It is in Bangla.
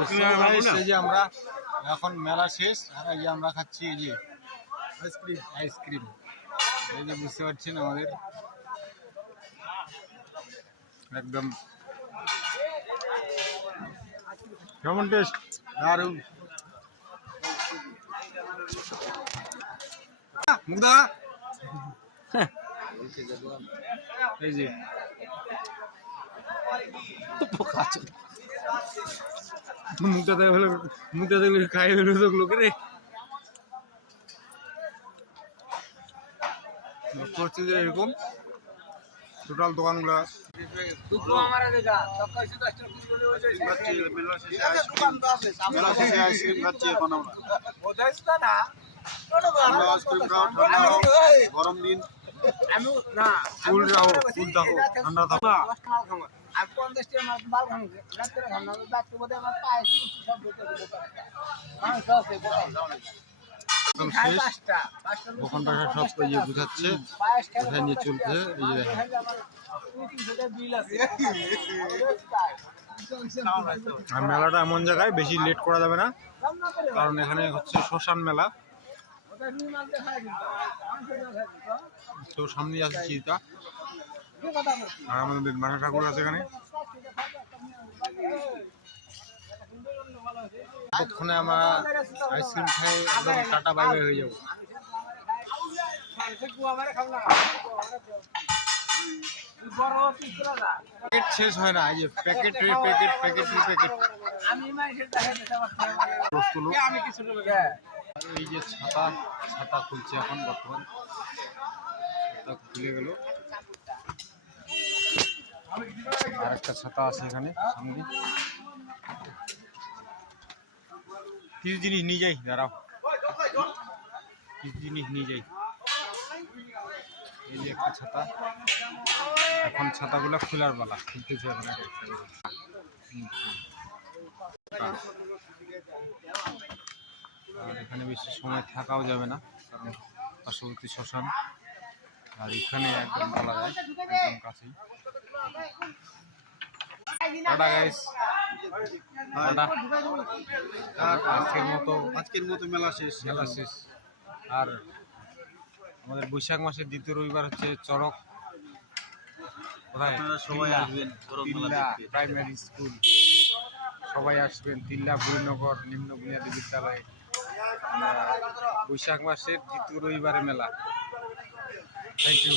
এই যে আমরা এখন মেলা শেষ আর এই যে আমরা খাচ্ছি এই যে আইসক্রিম এই যে বুঝতে পারছেন আমাদের একদম কেমন টেস্ট দারুণ মুগদা এই যে মুখটা দেখলে খাই হলো লোকে রে পরিস্থিতি এরকম টোটাল দোকানগুলো গরম দিন ফুল রাখো ফুল থাকো ঠান্ডা থাকো দোকানটা সব ইয়ে বুঝাচ্ছে কোথায় নিয়ে চলছে এই যে আর মেলাটা এমন জায়গায় বেশি লেট করা যাবে না কারণ এখানে হচ্ছে শ্মশান মেলা তো সামনে আছে চিতা আর আমাদের মাথা ঠাকুর আছে এখানে ততক্ষণে আমরা আইসক্রিম খাই একদম টাটা বাই বাই হয়ে যাবো প্যাকেট শেষ হয় না এই যে প্যাকেট এই যে ছাতা খুলছে এখন বর্তমান ছাতা খুলে গেল আর একটা ছাতা আছে এখানে সামনে কিছু জিনিস নিয়ে যাই দাঁড়াও কিছু জিনিস নিয়ে যাই এই যে একটা ছাতা এখন ছাতাগুলো খোলার পালা খুলতেছে এখন আর এখানে বেশি সময় থাকাও যাবে না কারণ পার্শ্ববর্তী শ্মশান আর এখানে একদম বলা যায় একদম কাছেই টাটা গাইস টাটা আজকের মতো মেলা শেষ আর আমাদের বৈশাখ মাসের দ্বিতীয় রবিবার হচ্ছে চড়ক সবাই আসবেন তিল্লা প্রাইমারি স্কুল সবাই আসবেন তিল্লা বুড়িনগর নিম্ন বুনিয়াদী বিদ্যালয়ে বৈশাখ মাসের দ্বিতীয় রবিবারে মেলা থ্যাংক ইউ